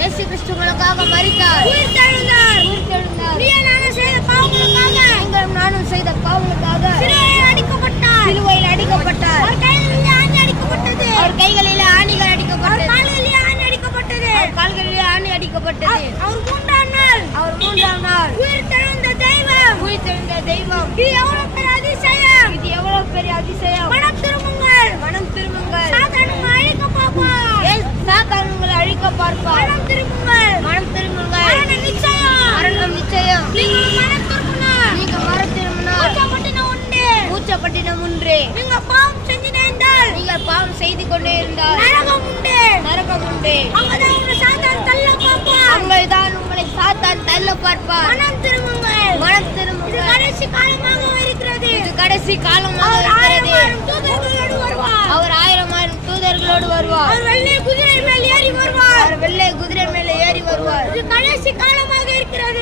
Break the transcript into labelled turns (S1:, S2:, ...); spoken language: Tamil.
S1: Jesucristo me
S2: lo acaba maricar.
S1: மூச்சப்பட்டினம்
S2: ஒன்றே
S1: நீங்க பாவம் செஞ்சு நேர்ந்தால்
S2: நீங்கள் பாவம் செய்து கொண்டே இருந்தால்
S1: நரகம் உண்டு.
S2: நரகம் உண்டு.
S1: அங்கதான் உங்களை சாத்தான் தள்ள பார்ப்பான்
S2: அங்கேதான் உங்களை சாத்தான் தள்ள பார்ப்பார்.
S1: மனம் திரும்புங்கள்.
S2: மனம் திரும்புங்கள்.
S1: கடைசி காலமாக இருக்கிறது.
S2: இது கடைசி காலமாக இருக்கிறது.
S1: ஆயிரம் தூதர்களோடு வருவார்.
S2: அவர் ஆயிரம் ஆயிரம் தூதர்களோடு வருவார்.
S1: அவர் வெள்ளை குதிரை மேல் ஏறி வருவார்.
S2: அவர் வெள்ளை குதிரை மேலே ஏறி வருவார்.
S1: இது கடைசி காலமாக இருக்கிறது.